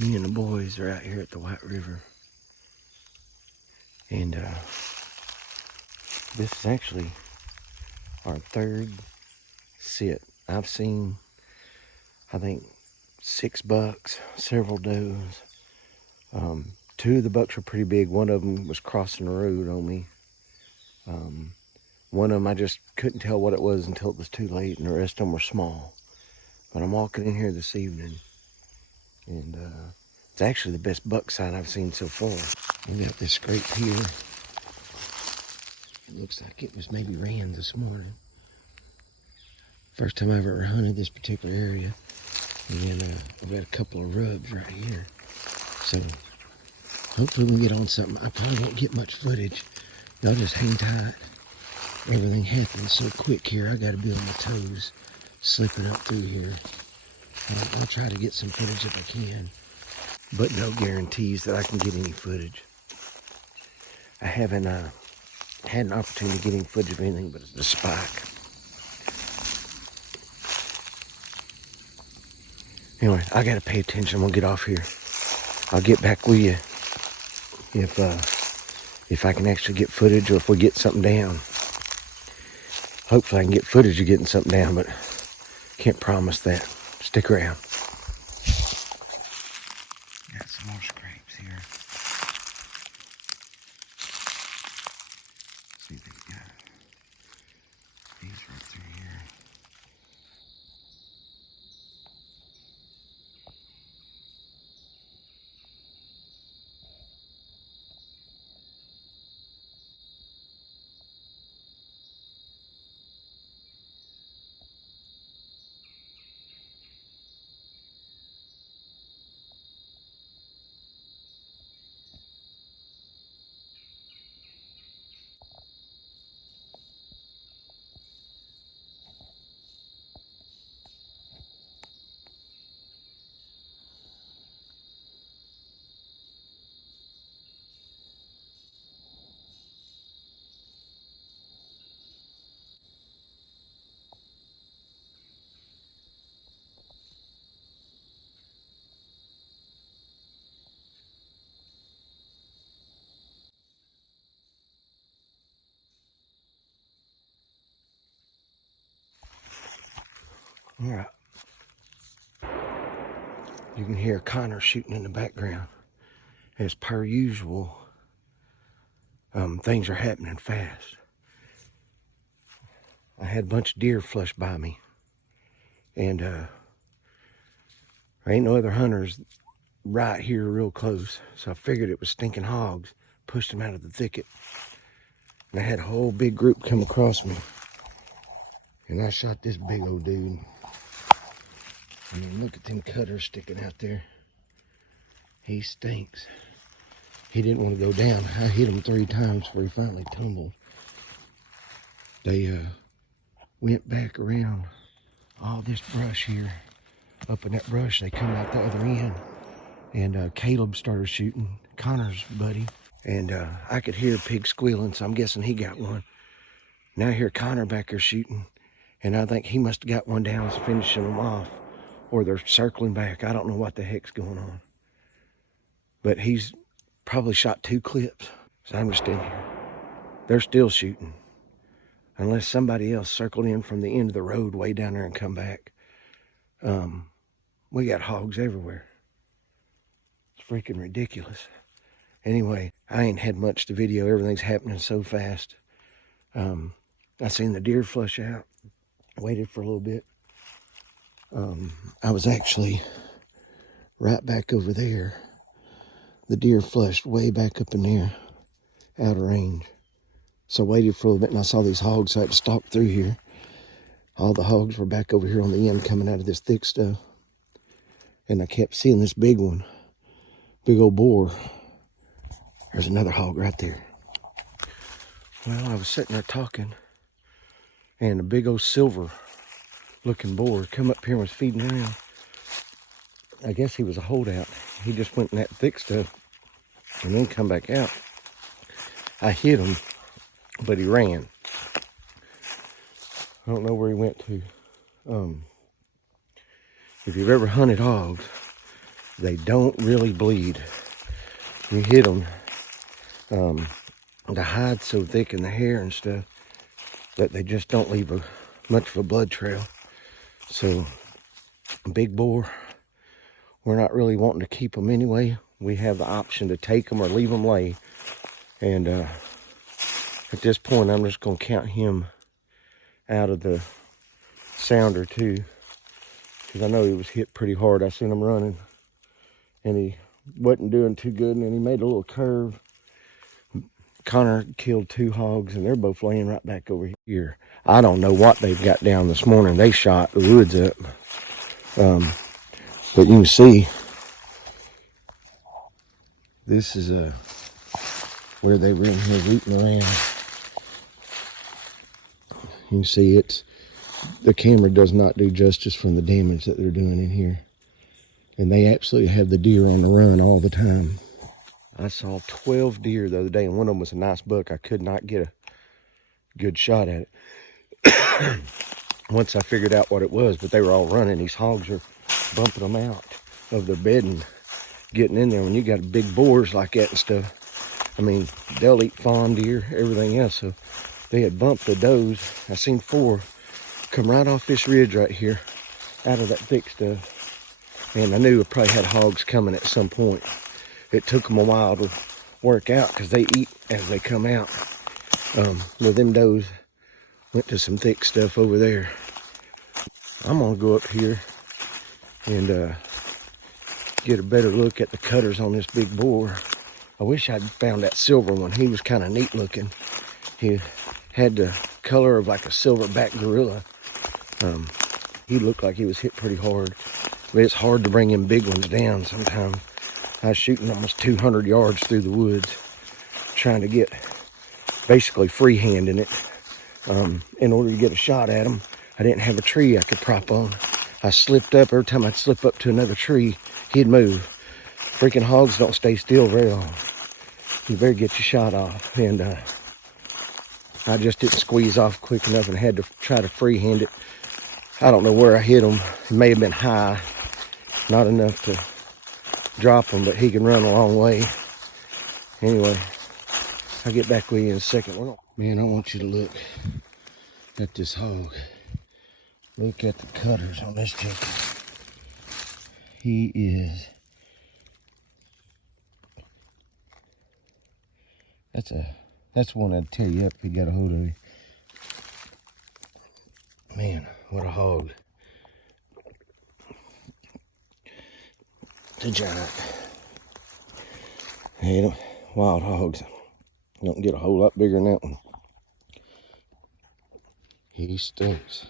Me and the boys are out here at the White River. And this is actually our third sit. I've seen, I think, 6 bucks, several does. 2 of the bucks were pretty big. One of them was crossing the road on me. One of them I just couldn't tell what it was until it was too late, and the rest of them were small. But I'm walking in here this evening, and it's actually the best buck sign I've seen so far. We got this scrape here. It looks like it was maybe ran this morning. First time I've ever hunted this particular area. And then I've got a couple of rubs right here. So hopefully we can get on something. I probably won't get much footage. Y'all just hang tight. Everything happens so quick here. I got to be on my toes, slipping up through here. I'll try to get some footage if I can, but no guarantees that I can get any footage. I haven't had an opportunity to get any footage of anything but the spike. Anyway, I gotta pay attention. I'm gonna get off here. I'll get back with you if I can actually get footage, or if we get something down. Hopefully I can get footage of getting something down, but can't promise that. Stick around. Got some more scrapes here. See if they got these right through here. All right. You can hear Connor shooting in the background. As per usual, things are happening fast. I had a bunch of deer flush by me, and there ain't no other hunters right here real close, so I figured it was stinking hogs. Pushed them out of the thicket, and I had a whole big group come across me, and I shot this big old dude. I mean, look at them cutters sticking out there. He stinks. He didn't want to go down. I hit him 3 times before he finally tumbled. They went back around all this brush here. Up in that brush, they come out the other end. And Caleb started shooting, Connor's buddy. And I could hear a pig squealing, so I'm guessing he got one. Now I hear Connor back there shooting, and I think he must have got one down, finishing them off. Or they're circling back. I don't know what the heck's going on. But he's probably shot 2 clips. So I'm just in here. They're still shooting. Unless somebody else circled in from the end of the road way down there and come back. We got hogs everywhere. It's freaking ridiculous. Anyway, I ain't had much to video. Everything's happening so fast. I seen the deer flush out. Waited for a little bit. I was actually right back over there. The deer flushed way back up in there, out of range. So I waited for a little bit, and I saw these hogs, so I had to stalk through here. All the hogs were back over here on the end, coming out of this thick stuff. And I kept seeing this big one, big old boar. There's another hog right there. Well, I was sitting there talking, and a big old silver looking boar come up here and was feeding around. I guess he was a holdout. He just went in that thick stuff and then come back out. I hit him, but he ran. I don't know where he went to. If you've ever hunted hogs, they don't really bleed. You hit them, the hide's so thick in the hair and stuff that they just don't leave much of a blood trail. So, big boar, we're not really wanting to keep them anyway. We have the option to take them or leave them lay. And at this point, I'm just going to count him out of the sounder too, because I know he was hit pretty hard. I seen him running and he wasn't doing too good, and then he made a little curve. Connor killed 2 hogs, and they're both laying right back over here. I don't know what they've got down this morning. They shot the woods up. But you can see, this is where they were in here rooting around. You can see the camera does not do justice from the damage that they're doing in here. And they absolutely have the deer on the run all the time. I saw 12 deer the other day, and one of them was a nice buck. I could not get a good shot at it once I figured out what it was, but they were all running. These hogs are bumping them out of their bed and getting in there. When you got big boars like that and stuff, I mean, they'll eat fawn deer, everything else. So they had bumped the does. I seen 4 come right off this ridge right here, out of that thick stuff. And I knew it probably had hogs coming at some point. It took them a while to work out because they eat as they come out. With them does went to some thick stuff over there. I'm gonna go up here and get a better look at the cutters on this big boar. I wish I'd found that silver one. He was kind of neat looking. He had the color of like a silverback gorilla. He looked like he was hit pretty hard, but it's hard to bring them big ones down sometimes. I was shooting almost 200 yards through the woods, trying to get, basically freehanding it. In order to get a shot at him, I didn't have a tree I could prop on. I slipped up. Every time I'd slip up to another tree, he'd move. Freaking hogs don't stay still very long. You better get your shot off. And I just didn't squeeze off quick enough and had to try to freehand it. I don't know where I hit him. It may have been high, not enough to drop him, but he can run a long way. Anyway, I'll get back with you in a second. Man, I want you to look at this hog. Look at the cutters on this chicken. He is, that's one I'd tear you up if he got a hold of you. Man, what a hog. It's a giant. Hey, wild hogs don't get a whole lot bigger than that one. He stinks.